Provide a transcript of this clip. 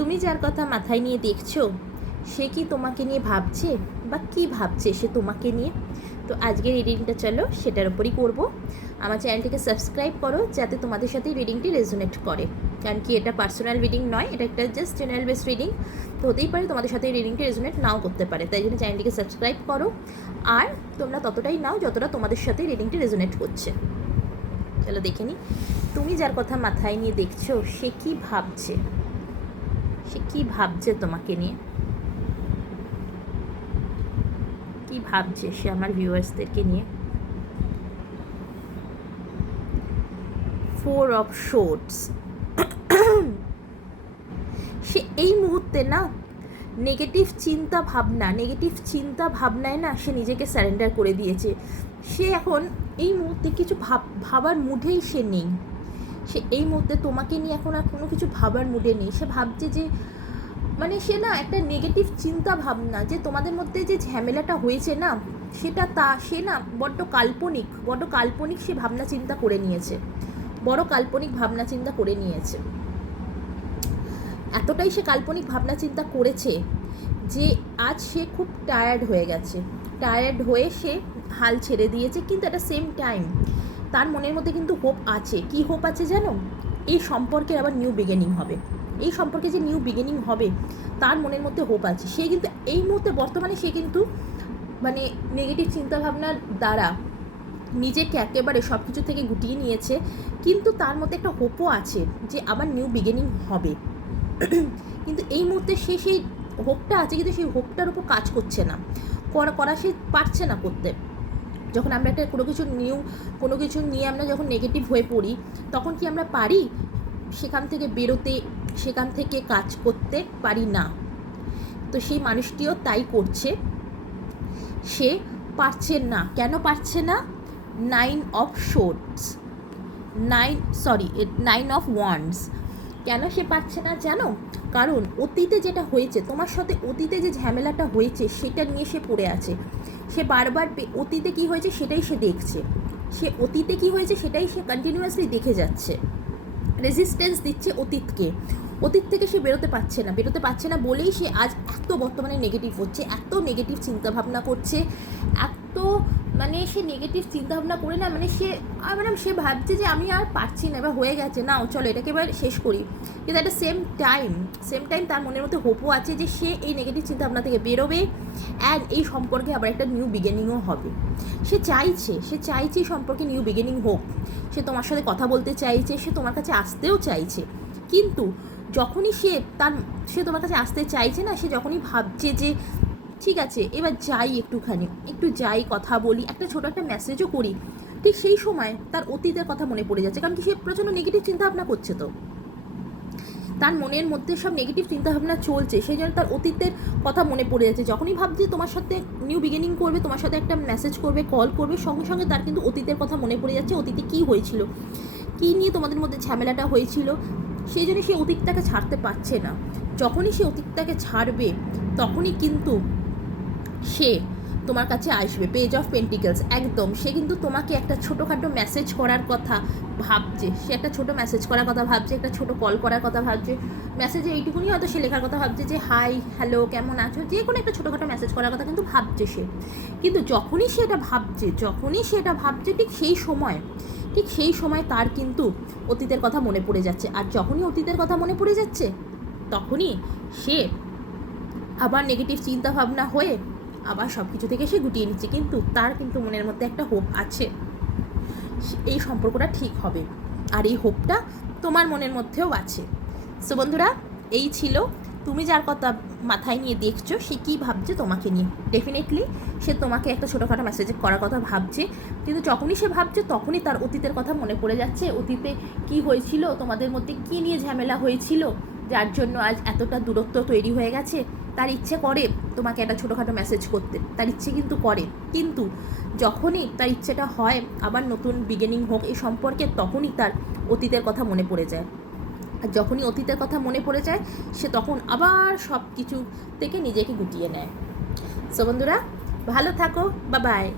তুমি যার কথা মাথায় নিয়ে দেখছ, সে কি তোমাকে নিয়ে ভাবছে বা কি ভাবছে সে তোমাকে নিয়ে? তো আজকের রিডিংটা চলো, সেটার উপরই করব। আমার চ্যানেলটিকে সাবস্ক্রাইব করো, যাতে তোমাদের সাথে রিডিংটি রেজোনেট করে। কারণ কি এটা পার্সোনাল রিডিং নয়, এটা একটা জাস্ট জেনারেল বেস রিডিং তো হতেই পারে তোমাদের সাথে রিডিংটি রেজোনেট নাও করতে পারে। তাই জন্য চ্যানেলটিকে সাবস্ক্রাইব করো, আর তোমরা ততটাই নাও যতটা তোমাদের সাথে রিডিংটি রেজোনেট করছে। চলো দেখে নিই তুমি যার কথা মাথায় নিয়ে দেখছ, সে কি ভাবছে? সে কি ভাবছে তোমাকে নিয়ে? কি ভাবছে সে আমার ভিউয়ার্সদেরকে নিয়ে? ফোর অফ শোটস সে এই মুহূর্তে না নেগেটিভ চিন্তা ভাবনা নেগেটিভ চিন্তা ভাবনায় না সে নিজেকে স্যারেন্ডার করে দিয়েছে। সে এখন এই মুহূর্তে কিছু ভাব, ভাবার মুঠেই সে নেই। সে এই মুহূর্তে তোমাকে নিয়ে এখন আর কোনো কিছু ভাবার মুডে নেই। সে ভাবছে যে মানে সে না একটা নেগেটিভ চিন্তা ভাবনা যে তোমাদের মধ্যে যে ঝামেলাটা হয়েছে না, সেটা তা, সে না বড্ড কাল্পনিক বড্ড কাল্পনিক সে ভাবনা চিন্তা করে নিয়েছে। বড় কাল্পনিক ভাবনা চিন্তা করে নিয়েছে। এতটাই সে কাল্পনিক ভাবনা চিন্তা করেছে যে আজ সে খুব টায়ার্ড হয়ে গেছে। টায়ার্ড হয়ে সে হাল ছেড়ে দিয়েছে, কিন্তু একটা সেম টাইম তার মনের মধ্যে কিন্তু হোপ আছে। কি হোপ আছে জানো? এই সম্পর্কের আবার নিউ বিগিনিং হবে। এই সম্পর্কে যে নিউ বিগিনিং হবে, তার মনের মধ্যে হোপ আছে। সে কিন্তু এই মুহূর্তে বর্তমানে সে কিন্তু মানে নেগেটিভ চিন্তাভাবনার দ্বারা নিজেকে একেবারে সব কিছু থেকে গুটিয়ে নিয়েছে। কিন্তু তার মধ্যে একটা হোপও আছে যে আবার নিউ বিগিনিং হবে। কিন্তু এই মুহূর্তে সে সেই হোপটা আছে, কিন্তু সেই হোপটার উপর কাজ করছে না। করা সে পারছে না করতে। যখন আমরা একটা কোনো কিছু নিউ কোনো কিছু নিয়ে আমরা যখন নেগেটিভ হয়ে পড়ি, তখন কি আমরা পারি সেখান থেকে বেরোতে, সেখান থেকে কাজ করতে পারি না? তো সেই মানুষটিও তাই করছে। সে পারছে না। কেন পারছে না? Nine of shots nine sorry nine of wands কেন সে পাচ্ছে না জানো? কারণ অতীতে যেটা হয়েছে, তোমার সাথে অতীতে যে ঝামেলাটা হয়েছে, সেটা নিয়ে সে পড়ে আছে। সে বারবার অতীতে কি হয়েছে সেটাই সে দেখছে। সে অতীতে কি হয়েছে সেটাই সে কন্টিনিউয়াসলি দেখে যাচ্ছে। রেজিস্ট্যান্স দিচ্ছে অতীতকে। অতীত থেকে সে বেরোতে পারছে না। বেরোতে পারছে না বলেই সে আজ এত বর্তমানে নেগেটিভ হচ্ছে, এত নেগেটিভ চিন্তাভাবনা করছে, এত মানে সে নেগেটিভ চিন্তাভাবনা করে না মানে সে আর মানে সে ভাবছে যে আমি আর পারছি না, এবার হয়ে গেছে, নাও চলো এটাকে এবার শেষ করি। কিন্তু একটা সেম টাইম সেম টাইম তার মনের মধ্যে হোপও আছে যে সে এই নেগেটিভ চিন্তাভাবনা থেকে বেরোবে অ্যান্ড এই সম্পর্কে আবার একটা নিউ বিগিনিংও হবে। সে চাইছে সে চাইছে সম্পর্কে নিউ বিগিনিং হোক। সে তোমার সাথে কথা বলতে চাইছে, সে তোমার কাছে আসতেও চাইছে। কিন্তু যখনই সে তার, সে তোমার কাছে আসতে চাইছে না, সে যখনই ভাবছে যে ঠিক আছে, এবার যাই একটুখানি, একটু যাই কথা বলি, একটা ছোটো একটা মেসেজও করি। ঠিক সেই সময় তার অতীতের কথা মনে পড়ে যাচ্ছে, কারণ কি সে প্রচণ্ড নেগেটিভ চিন্তাভাবনা করছে তো। তার মনের মধ্যে সব নেগেটিভ চিন্তাভাবনা চলছে, সেই জন্য তার অতীতের কথা মনে পড়ে যাচ্ছে। যখনই ভাবছে তোমার সাথে নিউ বিগিনিং করবে, তোমার সাথে একটা মেসেজ করবে কল করবে, সঙ্গে সঙ্গে তার কিন্তু অতীতের কথা মনে পড়ে যাচ্ছে, অতীতে কী হয়েছিল, কী নিয়ে তোমাদের মধ্যে ঝামেলাটা হয়েছিল, সেই জন্য সে অতীতটাকে ছাড়তে পারছে না। যখনই সে অতীতটাকে ছাড়বে, তখনই কিন্তু সে তোমার কাছে আসবে পেজ অফ পেন্টিকেলস একদম। সে কিন্তু তোমাকে একটা ছোটোখাটো মেসেজ করার কথা ভাবছে। সে একটা ছোটো মেসেজ করার কথা ভাবছে, একটা ছোটো কল করার কথা ভাবছে। মেসেজে এইটুকুনি হয়তো সে লেখার কথা ভাবছে যে হাই হ্যালো কেমন আছো? যে কোনো একটা ছোটোখাটো মেসেজ করার কথা কিন্তু ভাবছে সে। কিন্তু যখনই সে এটা ভাবছে, যখনই সে এটা ভাবছে, ঠিক সেই সময়, ঠিক সেই সময় তার কিন্তু অতীতের কথা মনে পড়ে যাচ্ছে। আর যখনই অতীতের কথা মনে পড়ে যাচ্ছে, তখনই সে আবার নেগেটিভ চিন্তাভাবনা হয়ে আবার সব কিছু থেকে সে গুটিয়ে নিচ্ছে। কিন্তু তার কিন্তু মনের মধ্যে একটা হোপ আছে। এই সম্পর্কটা ঠিক হবে। আর এই হোপটা তোমার মনের মধ্যেও আছে। সো বন্ধুরা, এই ছিল। তুমি যার কথা মাথায় নিয়ে দেখছ, সে কী ভাবছে তোমাকে নিয়ে? ডেফিনেটলি সে তোমাকে একটা ছোটোখাটো মেসেজ করার কথা ভাবছে। কিন্তু যখনই সে ভাবছে, তখনই তার অতীতের কথা মনে পড়ে যাচ্ছে। অতীতে কি হয়েছিল? তোমাদের মধ্যে কী নিয়ে ঝামেলা হয়েছিল? যার জন্য আজ এতটা দূরত্ব তৈরি হয়ে গেছে। তার ইচ্ছে করে তোমাকে একটা ছোটোখাটো মেসেজ করতে। তার ইচ্ছে কিন্তু করে। কিন্তু যখনই তার ইচ্ছেটা হয়, আবার নতুন বিগিনিং হোক এই সম্পর্কে তখনই তার অতীতের কথা মনে পড়ে যায়। আর যখনই অতীতের কথা মনে পড়ে যায়, সে তখন আবার সব কিছু থেকে নিজেকে গুটিয়ে নেয়। সো বন্ধুরা, ভালো থাকো বা বাই